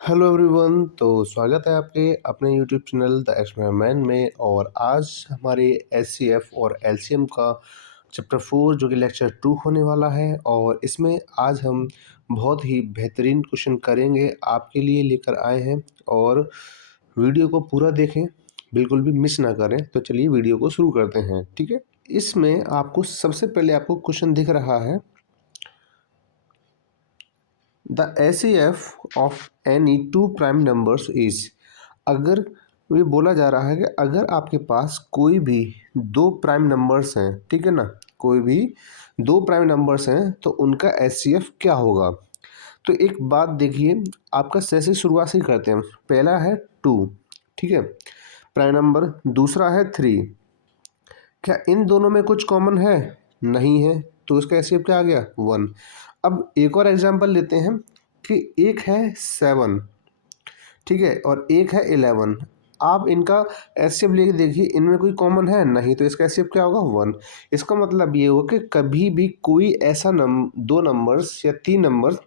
Hello everyone. तो स्वागत है आपके अपने YouTube channel the experiment man में। और आज हमारे एचसीएफ और एलसीएम का चैप्टर 4 जो कि लेक्चर 2 होने वाला है। और इसमें आज हम बहुत ही बेहतरीन क्वेश्चन करेंगे, आपके लिए लेकर आए हैं। और वीडियो को पूरा देखें, बिल्कुल भी मिस ना करें। तो चलिए वीडियो को शुरू करते हैं, ठीक है। इसमें आपको सबसे पहले आपको क्वेश्चन दिख रहा है, the ACF of any two prime numbers is. अगर ये बोला जा रहा है कि अगर आपके पास कोई भी दो प्राइम नंबर्स हैं, ठीक है ना, कोई भी दो प्राइम नंबर्स हैं तो उनका HCF क्या होगा। तो एक बात देखिए, आपका जैसे शुरुआत से ही करते हैं। पहला है 2, ठीक है, प्राइम नंबर। दूसरा है 3। क्या इन दोनों में कुछ कॉमन है? नहीं है, तो इसका HCF क्या आ गया? 1। अब एक और एग्जांपल लेते हैं कि एक है 7, ठीक है, और एक है 11। आप इनका HCF लेके देखिए, इनमें कोई कॉमन है? नहीं, तो इसका HCF क्या होगा? 1। इसका मतलब ये होगा कि कभी भी कोई ऐसा दो नंबर्स या तीन नंबर्स,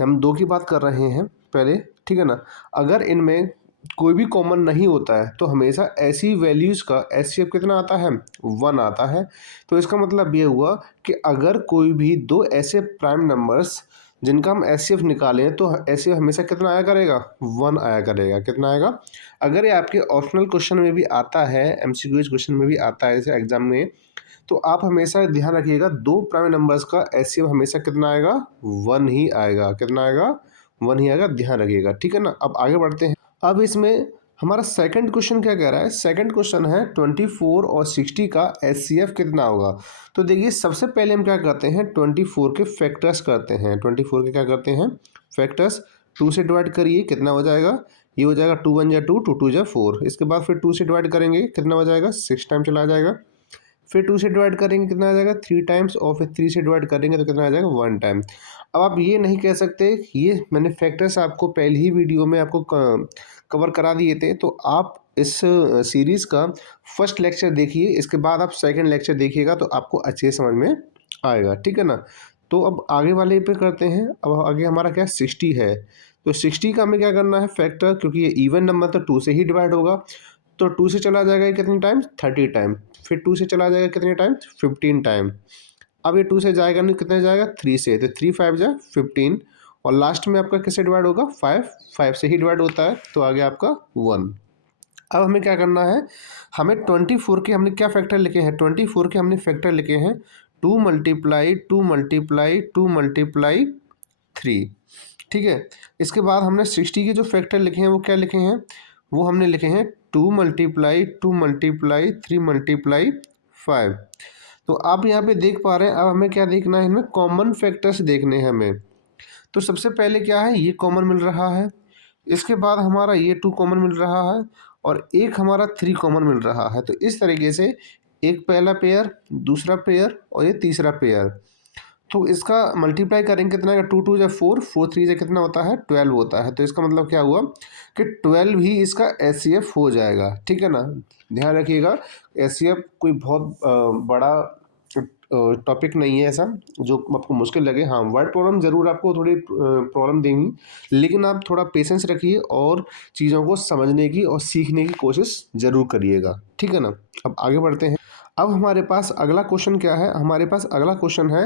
हम दो की बात कर रहे हैं पहले, ठीक है ना, अगर इनमें कोई भी कॉमन नहीं होता है तो हमेशा ऐसी वैल्यूज़ का HCF कितना आता है? 1 आता है। तो इसका मतलब ये हुआ कि अगर कोई भी दो ऐसे प्राइम नंबर्स जिनका हम HCF निकालें तो HCF हमेशा कितना आया करेगा? 1 आया करेगा। कितना आएगा? अगर ये आपके ऑप्शनल क्वेश्चन में भी आता है, MCQ क्वेश्चन में भी आता है जैसे एग्जाम में, तो आप हमेशा ध्यान रखिएगा, दो प्राइम नंबर्स का HCF हमेशा कितना आएगा? 1 ही आएगा। कितना आएगा? 1 ही आएगा, ध्यान रखिएगा, ठीक है ना। अब आगे बढ़ते हैं। अब इसमें हमारा सेकंड क्वेश्चन क्या कह रहा है? सेकंड क्वेश्चन है 24 और 60 का HCF कितना होगा। तो देखिए, सबसे पहले हम क्या करते हैं, 24 के फैक्टर्स करते हैं। 24 के क्या करते हैं? फैक्टर्स। 2 से डिवाइड करिए, कितना हो जाएगा? ये हो जाएगा 2 1 जा 2, 2 2 जा 4। इसके बाद फिर 2 से डिवाइड करेंगे, कितना हो जाएगा? 6 टाइम चला जाएगा। फिर 2 से डिवाइड करेंगे, कितना आ जाएगा? 3 टाइम्स। और फिर 3 से डिवाइड करेंगे तो कितना आ जाएगा? 1 टाइम। अब आप ये नहीं कह सकते, ये मैंने फैक्टर्स आपको पहली ही वीडियो में आपको कवर करा दिए थे। तो आप इस सीरीज़ का फर्स्ट लेक्चर देखिए, इसके बाद आप सेकंड लेक्चर देखिएगा तो आपको अच्छे से समझ में आएगा, ठीक है ना। तो अब आगे वाले पे करते हैं। अब आगे हमारा क्या? 60 है। तो 60 का हमें क्या करना है? फैक्टर, क्योंकि ये इवन नंबर तो 2 से ही डिवाइड होगा। तो 2 से चला जाएगा कितने टाइम? 30 टाइम। फिर 2 से चला जाएगा कितने टाइम? 15 टाइम। अब ये 2 से जाएगा नहीं, कितने जाएगा? 3 से। तो 3 5 जा 15। और लास्ट में आपका किससे डिवाइड होगा? 5। 5 से ही डिवाइड होता है, तो आ गया आपका 1। अब हमें क्या करना है, हमें 24 के हमने क्या फैक्टर लिखे हैं? 24 के हमने फैक्टर लिखे हैं 2 मल्टीप्लाई 2 मल्टीप्लाई 2 मल्टीप्लाई 3, ठीक है। इसके बाद हमने 60 के जो फैक्टर लिखे हैं वो क्या लिखे हैं? वो हमने लिखे हैं 2 मल्टीप्लाई 2 मल्टीप्लाई 3 मल्टीप्लाई 5। तो आप यहाँ पे देख पा रहे हैं। अब हमें क्या देखना है? इनमें कॉमन फैक्टर्स देखने हैं हमें। तो सबसे पहले क्या है? ये कॉमन मिल रहा है। इसके बाद हमारा ये 2 कॉमन मिल रहा है। और एक हमारा 3 कॉमन मिल रहा है। तो इस तरीके से एक पहला पेयर, दूसरा पेयर और ये तीसरा पेयर। तो इसका मल्टीप्लाई करेंगे, कितना आएगा? 2 2 जा 4, 4 3 जा कितना होता है? 12 होता है। तो इसका मतलब क्या हुआ कि 12 ही इसका HCF हो जाएगा, ठीक है ना। ध्यान रखिएगा, HCF कोई बहुत बड़ा टॉपिक नहीं है ऐसा जो आपको मुश्किल लगे। हाँ, वर्ड प्रॉब्लम ज़रूर आपको थोड़ी प्रॉब्लम देंगी, लेकिन आप थोड़ा पेशेंस रखिए और चीज़ों को समझने की और सीखने की कोशिश ज़रूर करिएगा, ठीक है ना। अब आगे बढ़ते हैं। अब हमारे पास अगला क्वेश्चन क्या है? हमारे पास अगला क्वेश्चन है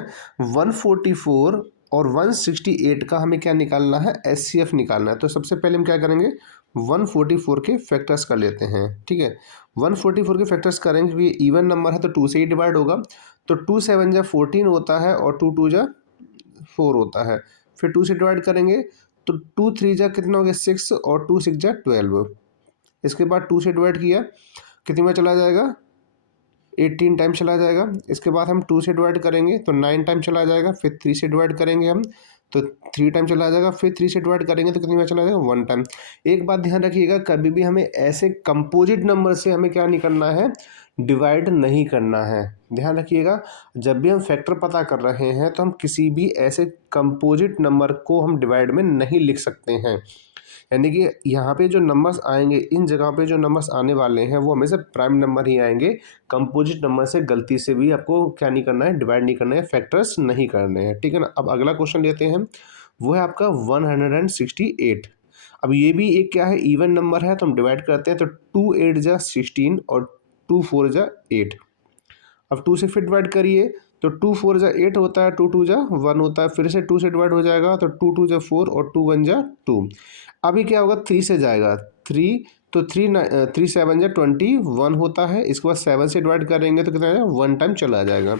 144 और 168 का हमें क्या निकालना है? HCF निकालना है। तो सबसे पहले हम क्या करेंगे? 144 के फैक्टर्स कर लेते हैं, ठीक है। 144 के फैक्टर्स करेंगे क्योंकि इवन नंबर है तो 2 से ही डिवाइड होगा। तो 2 7 जा 14 होता है और 2 2 जा 4 होता है। फिर 2 से डिवाइड करेंगे तो 2 3 जा कितना हो गया? 6 और 2 6 जा 12। इसके बाद 2 से डिवाइड किया, कितनी बार चला जाएगा? 18 टाइम चला जाएगा। इसके बाद हम 2 से डिवाइड करेंगे तो 9 टाइम चला जाएगा। फिर 3 से डिवाइड करेंगे हम तो 3 टाइम चला जाएगा। फिर 3 से डिवाइड करेंगे तो कितनी बार चला जाएगा? 1 टाइम। एक बात ध्यान रखिएगा, कभी भी हमें ऐसे कंपोजिट नंबर से हमें क्या नहीं करना है? डिवाइड नहीं करना है। ध्यान रखिएगा, जब भी हम फैक्टर पता कर रहे हैं तो हम किसी भी ऐसे कंपोजिट नंबर को हम डिवाइड में नहीं लिख सकते हैं। यानी कि यहाँ पे जो नंबर्स आएंगे, इन जगह पे जो नंबर्स आने वाले हैं वो हमेशा प्राइम नंबर ही आएंगे। कंपोजिट नंबर से गलती से भी आपको क्या नहीं करना है? डिवाइड नहीं करना है, फैक्टर्स नहीं करने हैं, ठीक है ना। अब अगला क्वेश्चन लेते हैं, वो है आपका 168, अब ये भी एक क्या है, इवन नंबर है, तो हम डिवाइड करते हैं तो 2 8 जा 16 और 2 4 जा 8। अब 2 से फिर डिवाइड करिए तो 2 4 जा 8 होता है, 2 2 जा 1 होता है, फिर से 2 से डिवाइड हो जाएगा तो 2 2 जा 4 और 2 1 जा 2। अभी क्या होगा, 3 से जाएगा 3, तो 3 7 जा 21 होता है। इसके बाद 7 से डिवाइड करेंगे तो कितना आएगा, 1 टाइम चला जाएगा।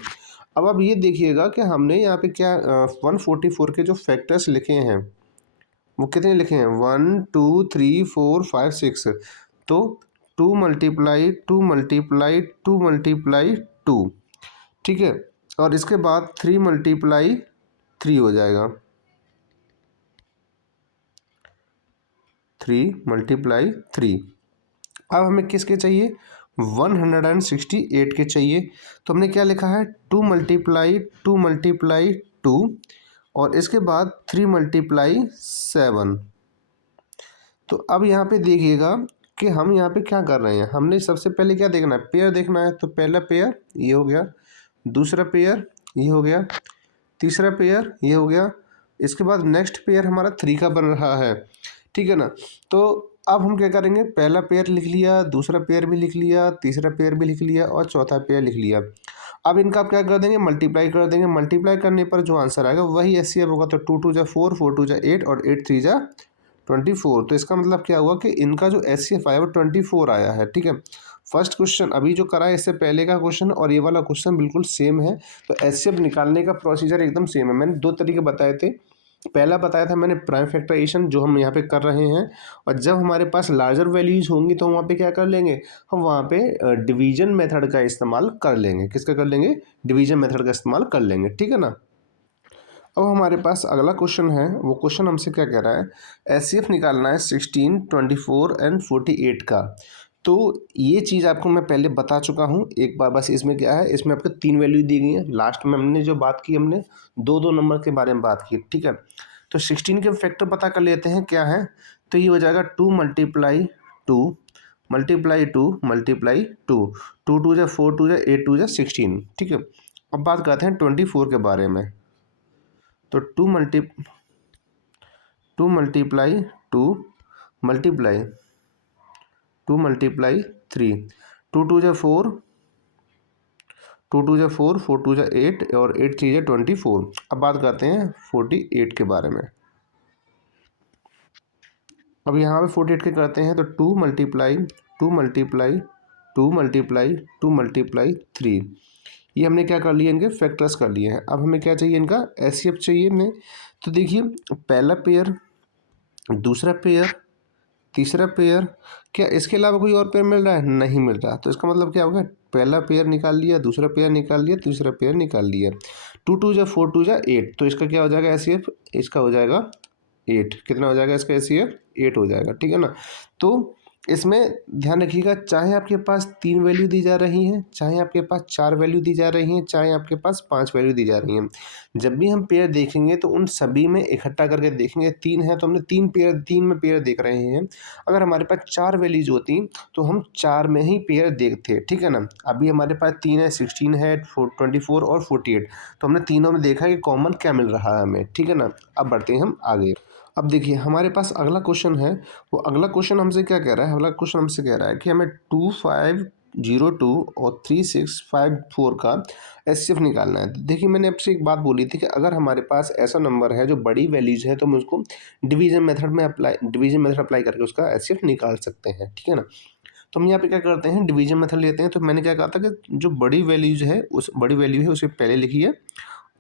अब आप ये देखिएगा कि हमने यहाँ पे क्या 144 के जो फैक्टर्स लिखे हैं वो कितने लिखे हैं, 1 2 3 4 5 6। तो 2 मल्टीप्लाई 2 मल्टीप्लाई 2 मल्टीप्लाई 2, ठीक है, और इसके बाद 3 मल्टीप्लाई 3 हो जाएगा, 3 मल्टीप्लाई 3। अब हमें किसके चाहिए, 168 के चाहिए। तो हमने क्या लिखा है, 2 मल्टीप्लाई 2 मल्टीप्लाई 2 और इसके बाद 3 मल्टीप्लाई 7। तो अब यहाँ पे देखिएगा कि हम यहाँ पे क्या कर रहे हैं। हमने सबसे पहले क्या देखना है, पेयर देखना है। तो पहला पेयर ये हो गया, दूसरा पेयर ये हो गया, तीसरा पेयर ये हो गया, इसके बाद नेक्स्ट पेयर हमारा 3 का बन रहा है, ठीक है ना। तो अब हम क्या करेंगे, पहला पेयर लिख लिया, दूसरा पेयर भी लिख लिया, तीसरा पेयर भी लिख लिया और चौथा पेयर लिख लिया। अब इनका आप क्या कर देंगे, मल्टीप्लाई कर देंगे। मल्टीप्लाई करने पर जो आंसर आएगा वही एचसीएफ होगा। तो 2 2 जा 4, 4 2 जा 8 और 8 3 जा 24। तो इसका मतलब क्या हुआ कि इनका जो एचसीएफ आया वो 24 आया है, ठीक है। फर्स्ट क्वेश्चन अभी जो करा है इससे पहले का क्वेश्चन और ये वाला क्वेश्चन बिल्कुल सेम है। तो एचसीएफ निकालने का प्रोसीजर एकदम सेम है। मैंने दो तरीके बताए थे। पहला बताया था मैंने प्राइम फैक्टराइजेशन, जो हम यहाँ पे कर रहे हैं, और जब हमारे पास लार्जर वैल्यूज होंगी तो वहाँ पे क्या कर लेंगे, हम वहाँ पे डिवीजन मेथड का इस्तेमाल कर लेंगे। किसका कर लेंगे, डिवीजन मेथड का इस्तेमाल कर लेंगे, ठीक है ना। अब हमारे पास अगला क्वेश्चन है, वो क्वेश्चन हमसे क्या कह रहा है, एचसीएफ निकालना है 16, 24 एंड 48 का। तो ये चीज़ आपको मैं पहले बता चुका हूँ एक बार। बस इसमें क्या है, इसमें आपको 3 वैल्यू दी गई है। लास्ट में हमने जो बात की, हमने दो दो नंबर के बारे में बात की, ठीक है। तो 16 के फैक्टर पता कर लेते हैं क्या है। तो ये हो जाएगा 2 मल्टीप्लाई 2 मल्टीप्लाई 2 मल्टीप्लाई 2, 2 2 जा 4 2 जा 8 2 जा 16, ठीक है। अब बात करते हैं 24 के बारे में। तो 2 मल्टीप्लाई 2 मल्टीप्लाई 2 मल्टीप्लाई 3, 2 2 जा 4, 2 2 जा 4, 4 2 जा 8 और 8 3 जा 24। अब बात करते हैं 48 के बारे में। अब यहाँ पे 48 के करते हैं तो 2 मल्टीप्लाई 2 मल्टीप्लाई 2 मल्टीप्लाई 2 मल्टीप्लाई 3। ये हमने क्या कर लिया, इनके फैक्टर्स कर लिए हैं। अब हमें क्या चाहिए, इनका एचसीएफ चाहिए हमने। तो देखिए, पहला पेयर, दूसरा पेयर, तीसरा पेयर, क्या इसके अलावा कोई और पेयर मिल रहा है, नहीं मिल रहा। तो इसका मतलब क्या होगा, पहला पेयर निकाल लिया, दूसरा पेयर निकाल लिया, तीसरा पेयर निकाल लिया। 2 2 जा 4 2 जा 8। तो इसका क्या हो जाएगा एचसीएफ, इसका हो जाएगा 8। कितना हो जाएगा इसका एचसीएफ, 8 हो जाएगा, ठीक है ना। तो इसमें ध्यान रखिएगा, चाहे आपके पास 3 वैल्यू दी जा रही हैं, चाहे आपके पास 4 वैल्यू दी जा रही हैं, चाहे आपके पास 5 वैल्यू दी जा रही हैं, जब भी हम पेयर देखेंगे तो उन सभी में इकट्ठा करके देखेंगे। 3 है तो हमने 3 में पेयर देख रहे हैं। अगर हमारे पास 4 वैल्यूज होती तो हम 4 में ही पेयर देखते, ठीक है ना। अभी हमारे पास 3 है, 16 है, 24 और 48। तो हमने तीनों में देखा कि कॉमन क्या मिल रहा है हमें, ठीक है ना। अब बढ़ते हैं हम आगे। अब देखिए, हमारे पास अगला क्वेश्चन है। वो अगला क्वेश्चन हमसे क्या कह रहा है, अगला क्वेश्चन हमसे कह रहा है कि हमें 2502 और 3654 का एचसीएफ निकालना है। देखिए, मैंने आपसे एक बात बोली थी कि अगर हमारे पास ऐसा नंबर है जो बड़ी वैल्यूज है तो हम उसको डिवीजन मेथड अप्लाई करके उसका एचसीएफ निकाल सकते हैं, ठीक है ना। तो हम यहाँ पे क्या करते हैं, डिवीजन मेथड लेते हैं। तो मैंने क्या कहा था कि जो बड़ी वैल्यूज है, उस बड़ी वैल्यू है उसे पहले लिखिए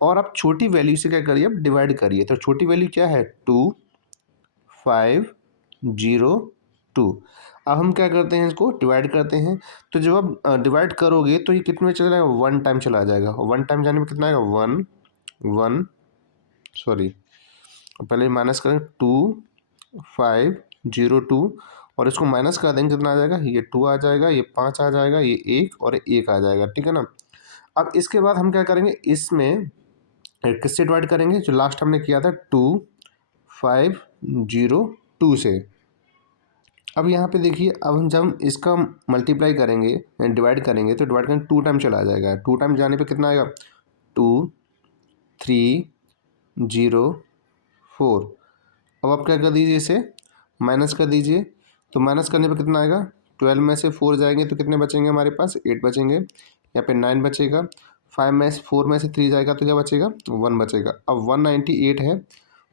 और आप छोटी वैल्यू से क्या करिए, आप डिवाइड करिए। तो छोटी वैल्यू क्या है, 2502। अब हम क्या करते हैं, इसको डिवाइड करते हैं। तो जब आप डिवाइड करोगे तो ये कितने में चला जाएगा, 1 टाइम चला जाएगा। 1 टाइम जाने में कितना आएगा, 1 पहले माइनस करें 2502 और इसको माइनस कर देंगे, कितना आ जाएगा, ये 2 आ जाएगा, ये 5 आ जाएगा, ये 1 और 1 आ जाएगा, ठीक है ना। अब इसके बाद हम क्या करेंगे, इसमें किससे डिवाइड करेंगे, जो लास्ट हमने किया था 2502 से। अब यहाँ पे देखिए, अब हम जब इसका मल्टीप्लाई करेंगे, डिवाइड करेंगे, तो डिवाइड करेंगे 2 टाइम चला जाएगा। 2 टाइम जाने पे कितना आएगा, 2304। अब आप क्या कर दीजिए, इसे माइनस कर दीजिए। तो माइनस करने पर कितना आएगा, 12 में से 4 जाएंगे तो कितने बचेंगे हमारे पास, 8 बचेंगे। यहाँ पे 9 बचेगा। 4 में से 3 जाएगा तो क्या बचेगा, 1 बचेगा। अब 198 है,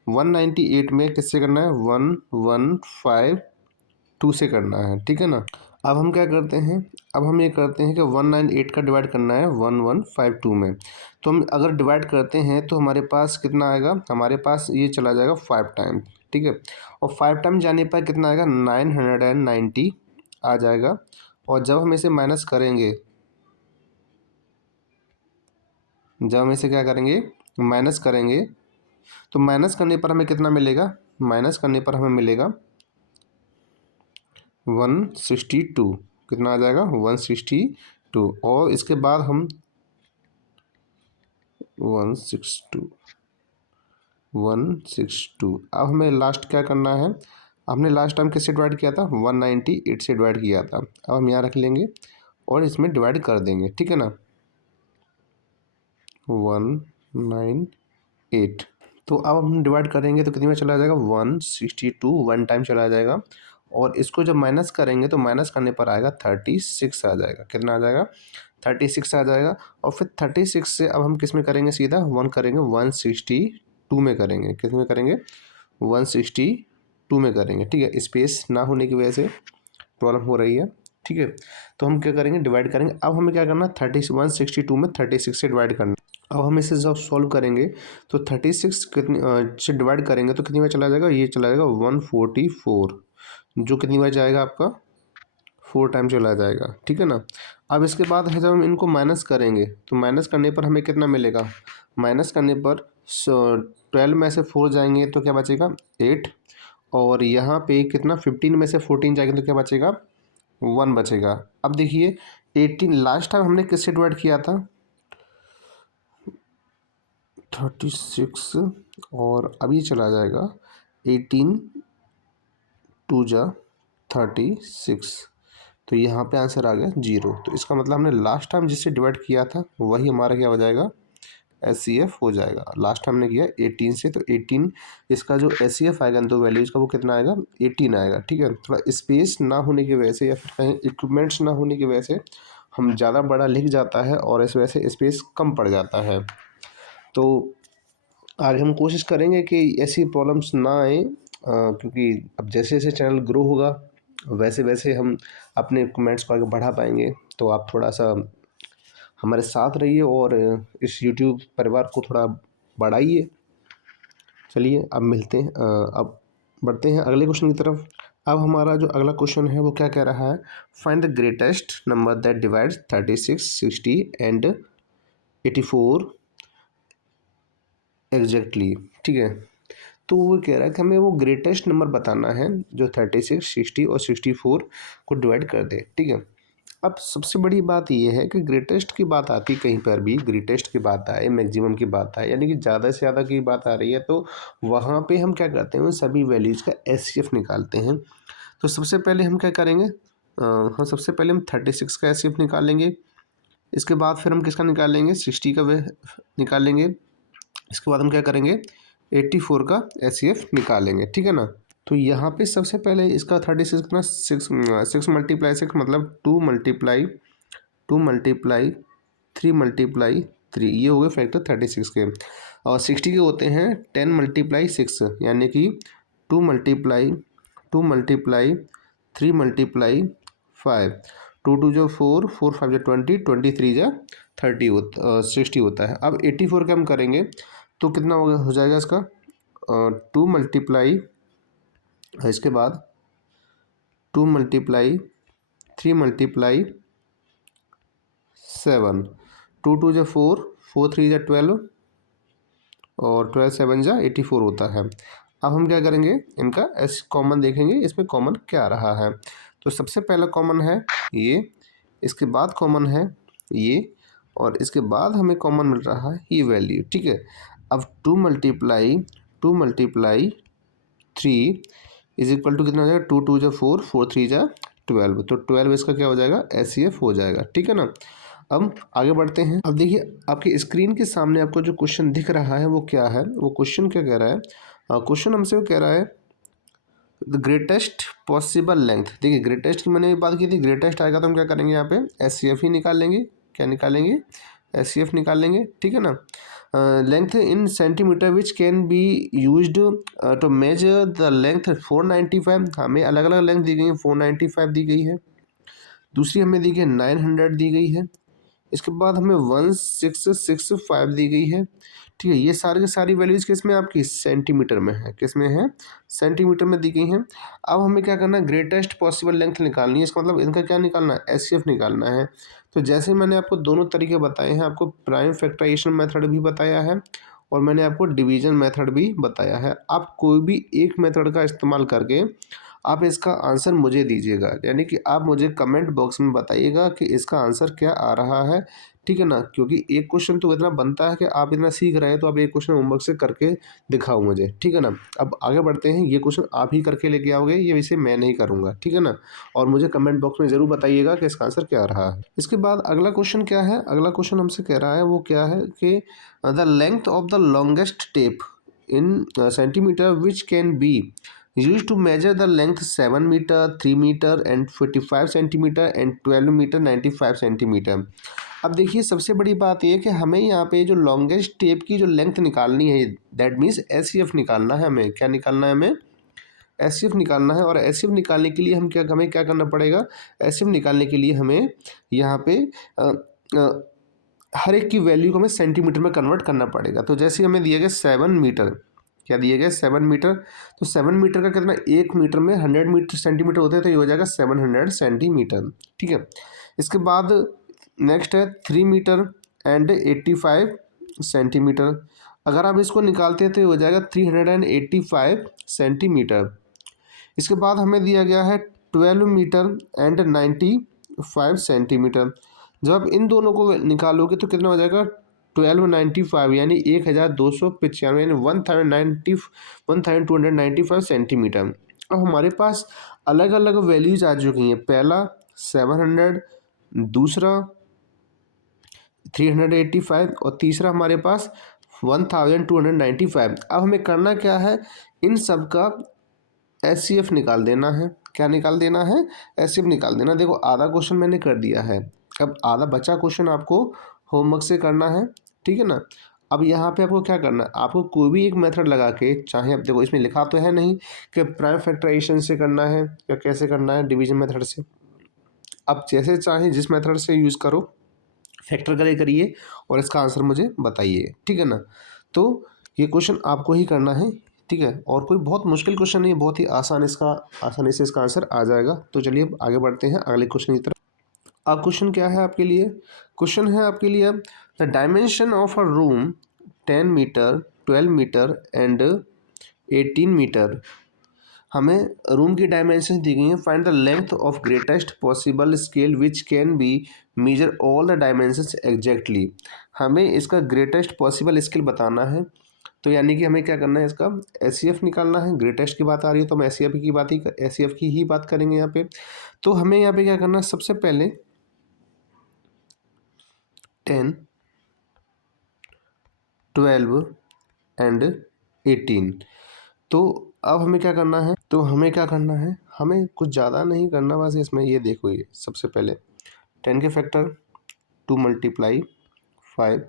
198 में किससे करना है, 1152 से करना है, ठीक है ना। अब हम क्या करते हैं, अब हम ये करते हैं कि 198 का डिवाइड करना है 1152 में। तो हम अगर डिवाइड करते हैं तो हमारे पास कितना आएगा, हमारे पास ये चला जाएगा 5 टाइम, ठीक है। और 5 टाइम जाने पर कितना आएगा, 990 आ जाएगा। और जब हम इसे माइनस करेंगे, जब हम इसे क्या करेंगे, माइनस करेंगे, तो माइनस करने पर हमें कितना मिलेगा, माइनस करने पर हमें मिलेगा 162, कितना आ जाएगा 162। और इसके बाद हम 162 अब हमें लास्ट क्या करना है, हमने लास्ट टाइम किससे डिवाइड किया था, 198 से डिवाइड किया था। अब हम यहाँ रख लेंगे और इसमें डिवाइड कर देंगे, ठीक है ना, 198। तो अब हम डिवाइड करेंगे तो कितनी में चला जाएगा, 162 1 टाइम चला जाएगा। और इसको जब माइनस करेंगे तो माइनस करने पर आएगा 36 आ जाएगा, कितना आ जाएगा, 36 आ जाएगा। और फिर 36 से अब हम किस में करेंगे, सीधा 1 करेंगे, 162 में करेंगे, किस में करेंगे, 162 में करेंगे, ठीक है। स्पेस ना होने की वजह से प्रॉब्लम हो रही है, ठीक है। तो हम क्या करेंगे, डिवाइड करेंगे। अब हमें क्या करना है, 162 में 36 से डिवाइड करना। अब हम इसे जब सॉल्व करेंगे तो 36 कितनी से डिवाइड करेंगे तो कितनी बार चला जाएगा, ये चला जाएगा 144, जो कितनी बार जाएगा आपका, 4 टाइम चला जाएगा, ठीक है ना। अब इसके बाद है जब हम इनको माइनस करेंगे तो माइनस करने पर हमें कितना मिलेगा, माइनस करने पर 12 में से 4 जाएंगे तो क्या बचेगा, 8। और यहाँ पे कितना, 15 में से 14 जाएंगे तो क्या बचेगा, 1 बचेगा। अब देखिए 18 लास्ट टाइम हमने किससे डिवाइड किया था, 36, और अभी चला जाएगा 18 2 जा 36। तो यहाँ पे आंसर आ गया 0। तो इसका मतलब हमने लास्ट टाइम जिससे डिवाइड किया था वही हमारा क्या हो जाएगा, SCF हो जाएगा। लास्ट टाइम हमने किया 18 से, तो 18 इसका जो SCF आएगा तो वैल्यूज का वो कितना आएगा, 18 आएगा, ठीक है। थोड़ा स्पेस ना होने की वजह से या फिर कहीं इक्विपमेंट्स ना होने की वजह से हम ज़्यादा बड़ा लिख जाता है और इस वजह से स्पेस कम पड़ जाता है। तो आगे हम कोशिश करेंगे कि ऐसी प्रॉब्लम्स ना आए, क्योंकि अब जैसे जैसे चैनल ग्रो होगा वैसे वैसे हम अपने कमेंट्स को आगे बढ़ा पाएंगे। तो आप थोड़ा सा हमारे साथ रहिए और इस यूट्यूब परिवार को थोड़ा बढ़ाइए। चलिए अब मिलते हैं, अब बढ़ते हैं अगले क्वेश्चन की तरफ। अब हमारा जो अगला क्वेश्चन है वो क्या कह रहा है, find the greatest number that divides 36 60 and 84 exactly, ठीक है। तो वो कह रहा है कि हमें वो ग्रेटेस्ट नंबर बताना है जो 36 60 और 64 को डिवाइड कर दे, ठीक है। अब सबसे बड़ी बात ये है कि ग्रेटेस्ट की बात आती कहीं पर भी, ग्रेटेस्ट की बात आए, मैक्सिमम की बात आए, यानी कि ज़्यादा से ज़्यादा की बात आ रही है, तो वहाँ पे हम क्या करते हैं, उन सभी वैल्यूज़ का SCF निकालते हैं। तो सबसे पहले हम क्या करेंगे, हाँ सबसे पहले हम 36 का SCF निकालेंगे। इसके बाद फिर हम किसका निकालेंगे, 60 का वे निकालेंगे। इसके बाद हम क्या करेंगे, 84 का SCF निकालेंगे, ठीक है ना। तो यहाँ पे सबसे पहले इसका 36 कितना, 6 मल्टीप्लाई 6 मतलब 2 मल्टीप्लाई 2 मल्टीप्लाई 3 मल्टीप्लाई 3, ये हो गए फैक्टर 36 के। और 60 के होते हैं 10 मल्टीप्लाई 6, यानी कि 2 मल्टीप्लाई 2 मल्टीप्लाई 3 मल्टीप्लाई 5, 2 2 जो 4 4 5 जो 20 23 जो 30 होता 60 होता है। अब 84 का हम करेंगे तो कितना हो जाएगा इसका, 2 मल्टीप्लाई, इसके बाद 2 मल्टीप्लाई 3 मल्टीप्लाई 7, 2 2 जो 4 4 3 जो 12 और 12 7 जा 84 होता है। अब हम क्या करेंगे, इनका एस कॉमन देखेंगे, इसमें कॉमन क्या आ रहा है। तो सबसे पहला कॉमन है ये, इसके बाद कॉमन है ये, और इसके बाद हमें कॉमन मिल रहा है ये वैल्यू, ठीक है। अब 2 मल्टीप्लाई 3 इज इक्वल टू कितना हो जाएगा, 2 2 जा 4 4 3 जा 12, तो 12 इसका क्या हो जाएगा, SCF हो जाएगा, ठीक है ना। अब आगे बढ़ते हैं। अब देखिए आपकी स्क्रीन के सामने आपको जो क्वेश्चन दिख रहा है वो क्या है, वो क्वेश्चन क्या कह रहा है, क्वेश्चन हमसे वो कह रहा है द ग्रेटेस्ट पॉसिबल लेंथ, देखिए ग्रेटेस्ट की मैंने बात की थी, ग्रेटेस्ट आएगा तो हम क्या करेंगे यहाँ पे एचसीएफ ही निकाल लेंगे, क्या निकालेंगे एचसीएफ निकाल लेंगे, ठीक है ना। Length in centimetre which can be used to measure the length 495, हमें अलग अलग लेंथ दी गई है, 495 दी गई है, दूसरी हमें दी गई है 900 दी गई है, इसके बाद हमें 1665 दी गई है, ठीक है। ये सारी की सारी वैल्यूज किस में आपकी सेंटीमीटर में है, किस में है सेंटीमीटर में दी गई हैं। अब हमें क्या करना है ग्रेटेस्ट पॉसिबल लेंथ निकालनी है, इसका मतलब इनका क्या निकालना है एचसीएफ निकालना है। तो जैसे मैंने आपको दोनों तरीके बताए हैं, आपको प्राइम फैक्टराइजेशन मेथड भी बताया है और मैंने आपको डिवीजन मेथड भी बताया है, आप कोई भी एक मेथड का इस्तेमाल करके आप इसका आंसर मुझे दीजिएगा, यानी कि आप मुझे कमेंट बॉक्स में बताइएगा कि इसका आंसर क्या आ रहा है, ठीक है ना। क्योंकि एक क्वेश्चन तो इतना बनता है कि आप इतना सीख रहे हैं तो आप एक क्वेश्चन होमवर्क से करके दिखाओ मुझे, ठीक है ना। अब आगे बढ़ते हैं, ये क्वेश्चन आप ही करके लेके आओगे, ये वैसे मैं नहीं करूँगा, ठीक है ना। और मुझे कमेंट बॉक्स में ज़रूर बताइएगा कि इसका आंसर क्या आ रहा है। इसके बाद अगला क्वेश्चन क्या है, अगला क्वेश्चन हमसे कह रहा है वो क्या है कि the length of the longest tape in centimetre which can B used to measure the length 7 meter, 3 meter and 45 centimeter and 12 meter 95 centimeter। अब देखिए सबसे बड़ी बात यह कि हमें यहाँ पे जो लॉन्गेस्ट टेप की जो लेंथ निकालनी है, दैट मीन्स एचसीएफ निकालना है, हमें क्या निकालना है, हमें एचसीएफ निकालना है। और एचसीएफ निकालने के लिए हमें क्या करना पड़ेगा, एचसीएफ निकालने के लिए हमें यहाँ पे हर एक की वैल्यू को हमें सेंटीमीटर में कन्वर्ट करना पड़ेगा। तो जैसे हमें दिया गया 7 मीटर, क्या दिए गए 7 मीटर, तो 7 मीटर का कितना, 1 मीटर में 100 सेंटीमीटर होते हैं, तो ये हो जाएगा 700 सेंटीमीटर, ठीक है। इसके बाद नेक्स्ट है 3 मीटर एंड 85 सेंटीमीटर, अगर आप इसको निकालते हैं तो ये हो जाएगा 385 सेंटीमीटर। इसके बाद हमें दिया गया है 12 मीटर एंड 95 सेंटीमीटर, जब आप इन दोनों को निकालोगे तो कितना हो जाएगा 1295 यानी 1295 यानी 1295 सेंटीमीटर। अब हमारे पास अलग अलग वैल्यूज आ चुकी हैं, पहला 700, दूसरा 385 और तीसरा हमारे पास 1295। अब हमें करना क्या है, इन सब का एचसीएफ निकाल देना है, क्या निकाल देना है, एचसीएफ निकाल देना। देखो आधा क्वेश्चन मैंने कर दिया है, अब आधा बचा क्वेश्चन आपको होमवर्क से करना है, ठीक है ना। अब यहाँ पे आपको क्या करना है, आपको कोई भी एक मेथड लगा के, चाहे अब देखो इसमें लिखा तो है नहीं कि प्राइम फैक्टराइजेशन से करना है या कैसे करना है, डिवीजन मेथड से, आप जैसे चाहें जिस मेथड से यूज़ करो फैक्टर करे करिए और इसका आंसर मुझे बताइए, ठीक है ना। तो ये क्वेश्चन आपको ही करना है, ठीक है, और कोई बहुत मुश्किल क्वेश्चन नहीं है, बहुत ही आसानी से इसका आंसर आ जाएगा। तो चलिए अब आगे बढ़ते हैं अगले क्वेश्चन की तरफ। अब क्वेश्चन क्या है आपके लिए, क्वेश्चन है आपके लिए अब the dimension of a room 10 metre, 12 metre and 18 metre, हमें रूम की डायमेंशन दी गई है, find the length of greatest possible scale which can be measure all the dimensions exactly, हमें इसका ग्रेटेस्ट पॉसिबल स्केल बताना है। तो यानी कि हमें क्या करना है, इसका एचसीएफ निकालना है, ग्रेटेस्ट की बात आ रही है तो हम एचसीएफ की ही बात करेंगे यहाँ पे। तो हमें यहाँ पे क्या करना है, सबसे पहले 10, 12 एंड 18, तो अब हमें क्या करना है, हमें कुछ ज़्यादा नहीं करना, बस इसमें ये देखो, ये सबसे पहले 10 के फैक्टर 2 मल्टीप्लाई 5,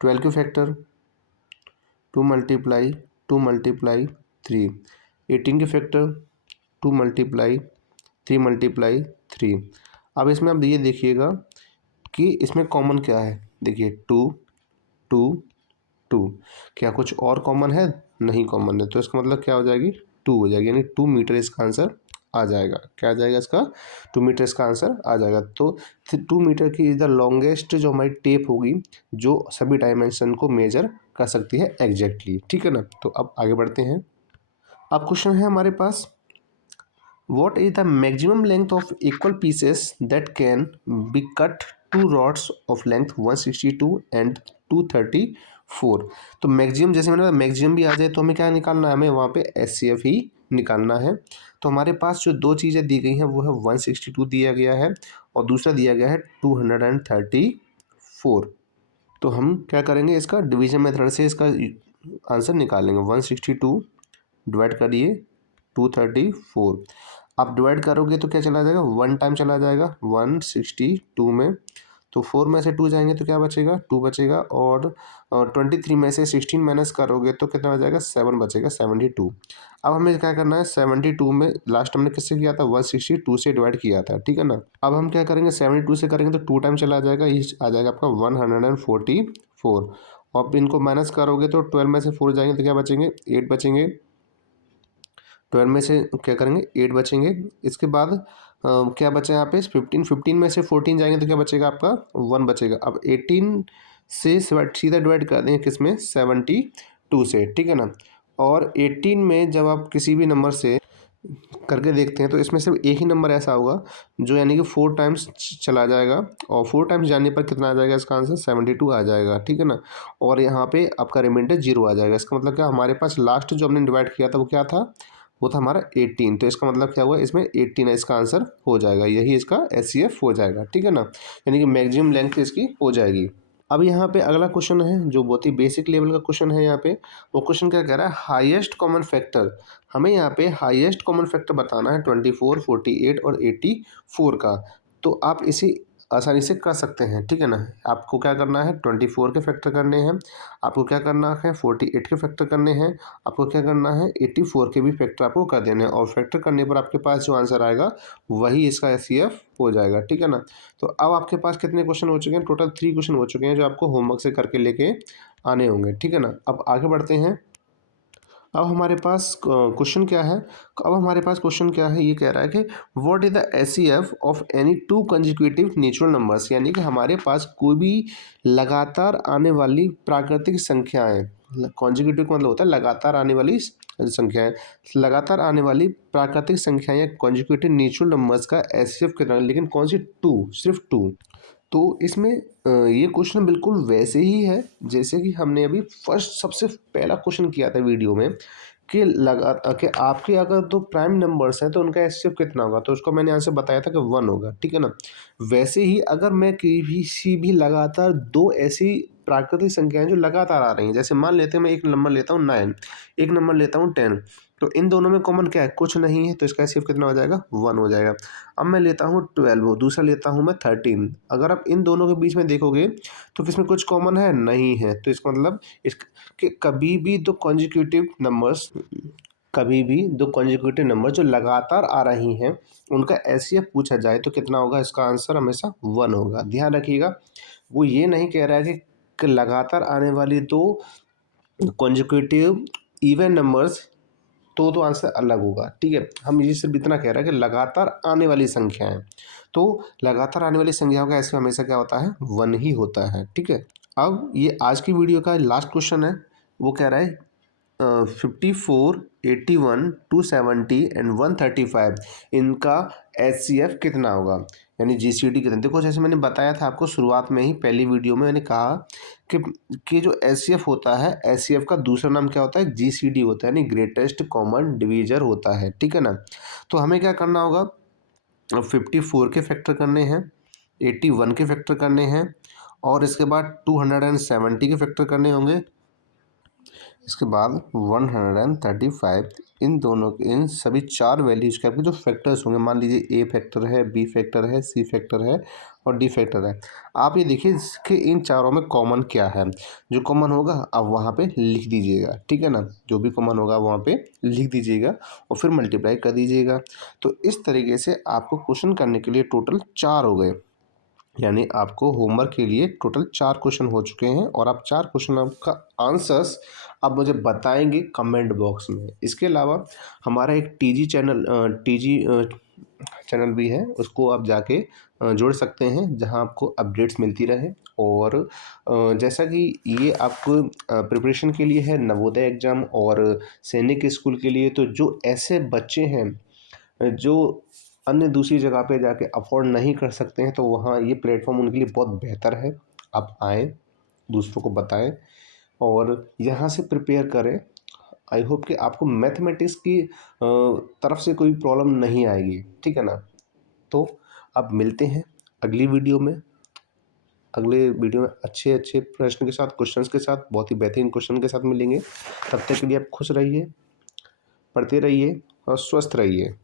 12 के फैक्टर 2 मल्टीप्लाई 3, 18 के फैक्टर 2 मल्टीप्लाई 3। अब इसमें आप ये देखिएगा कि इसमें कॉमन क्या है, देखिए 2 2 2, क्या कुछ और कॉमन है, नहीं कॉमन है, तो इसका मतलब क्या हो जाएगी 2 हो जाएगी, यानी 2 मीटर इसका आंसर आ जाएगा, क्या आ जाएगा इसका 2 मीटर इसका आंसर आ जाएगा। तो 2 मीटर की इज द लॉन्गेस्ट जो हमारी टेप होगी जो सभी डायमेंशन को मेजर कर सकती है एग्जैक्टली, ठीक है ना। तो अब आगे बढ़ते हैं। अब क्वेश्चन है हमारे पास what is the maximum length of equal pieces that can be cut two rods of length 162 and 234। तो मैक्सिमम, जैसे मैंने मैक्सिमम भी आ जाए तो हमें क्या निकालना है, हमें वहाँ पे एचसीएफ ही निकालना है। तो हमारे पास जो दो चीज़ें दी गई हैं वो है 162 दिया गया है और दूसरा दिया गया है 234। तो हम क्या करेंगे, इसका डिवीजन मेथड से इसका आंसर निकालेंगे। 162 डिवाइड करिए 234। आप डिवाइड करोगे तो क्या चला जाएगा, 1 टाइम चला जाएगा 162 में, तो 4 में से 2 जाएंगे तो क्या बचेगा, 2 बचेगा, और 23 में से 16 माइनस करोगे तो कितना बचेगा, 7 बचेगा, 72। अब हमें क्या करना है, 72 में लास्ट हमने किससे किया था, 162 से डिवाइड किया था, ठीक है ना। अब हम क्या करेंगे, 72 से करेंगे तो 2 टाइम चला जाएगा, ये आ जाएगा आपका 144। अब इनको माइनस करोगे तो 12 में से 4 जाएंगे तो क्या बचेंगे, 8 बचेंगे। 12 में से क्या करेंगे, 8 बचेंगे। इसके बाद क्या बचा यहाँ पे, 15 में से 14 जाएंगे तो क्या बचेगा आपका, 1 बचेगा। अब 18 से सीधा डिवाइड कर देंगे किस में, 72 से, ठीक है ना। और 18 में जब आप किसी भी नंबर से करके देखते हैं तो इसमें सिर्फ एक ही नंबर ऐसा होगा जो यानी कि 4 टाइम्स चला जाएगा, और 4 टाइम्स जाने पर कितना आ जाएगा, इसका आंसर 72 आ जाएगा, ठीक है ना। और यहाँ पे आपका रिमाइंडर 0 आ जाएगा। इसका मतलब क्या, हमारे पास लास्ट जो हमने डिवाइड किया था वो क्या था, वो था हमारा 18। तो इसका मतलब क्या हुआ, इसमें 18 है, इसका आंसर हो जाएगा, यही इसका एचसीएफ हो जाएगा, ठीक है ना। यानी कि मैक्सिमम लेंथ इसकी हो जाएगी। अब यहाँ पे अगला क्वेश्चन है जो बहुत ही बेसिक लेवल का क्वेश्चन है। यहाँ पे वो क्वेश्चन क्या कह रहा है, हाईएस्ट कॉमन फैक्टर। हमें यहाँ पे हाईएस्ट कॉमन फैक्टर बताना है 24, 48 और 84 का। तो आप इसे आसानी से कर सकते हैं, ठीक है ना। आपको क्या करना है, 24 के फैक्टर करने हैं, आपको क्या करना है, 48 के फैक्टर करने हैं, आपको क्या करना है, 84 के भी फैक्टर आपको कर देने हैं, और फैक्टर करने पर आपके पास जो आंसर आएगा वही इसका एचसीएफ हो जाएगा, ठीक है ना। तो अब आपके पास कितने क्वेश्चन हो चुके हैं, टोटल 3 क्वेश्चन हो चुके हैं जो आपको होमवर्क से करके लेके आने होंगे, ठीक है ना। अब आगे बढ़ते हैं। अब हमारे पास क्वेश्चन क्या है, अब हमारे पास क्वेश्चन क्या है, ये कह रहा है कि what is the HCF of any two consecutive natural numbers. यानी कि हमारे पास कोई भी लगातार आने वाली प्राकृतिक संख्याएं, कॉन्जिक्यूटिव का मतलब होता है लगातार आने वाली संख्याएं, लगातार आने वाली प्राकृतिक संख्याएं या कॉन्जिक्यूटिव नेचुरल नंबर्स का एचसीएफ कितना है, लेकिन कौन सी, टू, सिर्फ टू। तो इसमें ये क्वेश्चन बिल्कुल वैसे ही है जैसे कि हमने अभी फर्स्ट सबसे पहला क्वेश्चन किया था वीडियो में, कि लगा कि आपके अगर दो प्राइम नंबर्स हैं तो उनका एचसीएफ कितना होगा, तो उसको मैंने आंसर बताया था कि 1 होगा, ठीक है ना। वैसे ही अगर मैं किसी भी लगातार दो ऐसी प्राकृतिक संख्याएं जो लगातार आ रही हैं, जैसे मान लेते हैं मैं एक नंबर लेता हूँ 9, एक नंबर लेता हूँ 10, तो इन दोनों में कॉमन क्या है, कुछ नहीं है, तो इसका एचसीएफ कितना हो जाएगा, 1 हो जाएगा। अब मैं लेता हूँ 12, दूसरा लेता हूँ मैं 13। अगर आप इन दोनों के बीच में देखोगे तो किसमें कुछ कॉमन है, नहीं है, तो इसका मतलब इस कि कभी भी दो कॉन्जिक्यूटिव नंबर जो लगातार आ रही हैं उनका एचसीएफ पूछा जाए तो कितना होगा, इसका आंसर हमेशा 1 होगा। ध्यान रखिएगा, वो ये नहीं कह रहा है कि लगातार आने वाली दो कॉन्जिक्यूटिव इवन नंबर्स तो आंसर अलग होगा, ठीक है। हम ये सिर्फ इतना कह रहे हैं कि लगातार आने वाली संख्याएं, तो लगातार आने वाली संख्याओं का ऐसे हमेशा क्या होता है, 1 ही होता है, ठीक है। अब ये आज की वीडियो का लास्ट क्वेश्चन है, वो कह रहा है 54, 81, 270 एंड 135 इनका एचसीएफ कितना होगा, यानी जीसीडी कितना। देखो जैसे मैंने बताया था आपको शुरुआत में ही, पहली वीडियो में मैंने कहा कि जो एचसीएफ होता है, एचसीएफ का दूसरा नाम क्या होता है, जीसीडी होता है, यानी ग्रेटेस्ट कॉमन डिवीजर होता है, ठीक है ना। तो हमें क्या करना होगा, 54 के फैक्टर करने हैं, 81 के फैक्टर करने हैं, और इसके बाद 270 के फैक्टर करने होंगे, इसके बाद 135। इन दोनों के, इन सभी चार वैल्यूज के आपके जो फैक्टर्स होंगे, मान लीजिए ए फैक्टर है, बी फैक्टर है, सी फैक्टर है और डी फैक्टर है। आप ये देखिए कि इन चारों में कॉमन क्या है, जो कॉमन होगा आप वहाँ पे लिख दीजिएगा, ठीक है ना। जो भी कॉमन होगा वहाँ पे लिख दीजिएगा और फिर मल्टीप्लाई कर दीजिएगा। तो इस तरीके से आपको क्वेश्चन करने के लिए टोटल 4 हो गए, यानी आपको होमवर्क के लिए टोटल 4 क्वेश्चन हो चुके हैं, और आप 4 क्वेश्चन आपका आंसर्स आप मुझे बताएंगे कमेंट बॉक्स में। इसके अलावा हमारा एक टीजी चैनल भी है, उसको आप जाके जोड़ सकते हैं, जहां आपको अपडेट्स मिलती रहे। और जैसा कि ये आपको प्रिपरेशन के लिए है, नवोदय एग्ज़ाम और सैनिक स्कूल के लिए, तो जो ऐसे बच्चे हैं जो अन्य दूसरी जगह पे जाके अफोर्ड नहीं कर सकते हैं, तो वहाँ ये प्लेटफॉर्म उनके लिए बहुत बेहतर है। आप आएँ, दूसरों को बताएं और यहाँ से प्रिपेयर करें। आई होप कि आपको मैथमेटिक्स की तरफ से कोई प्रॉब्लम नहीं आएगी, ठीक है ना। तो अब मिलते हैं अगली वीडियो में, अगले वीडियो में अच्छे अच्छे प्रश्न के साथ, क्वेश्चंस के साथ, बहुत ही बेहतरीन क्वेश्चन के साथ मिलेंगे। तब तक के लिए आप खुश रहिए, पढ़ते रहिए और स्वस्थ रहिए।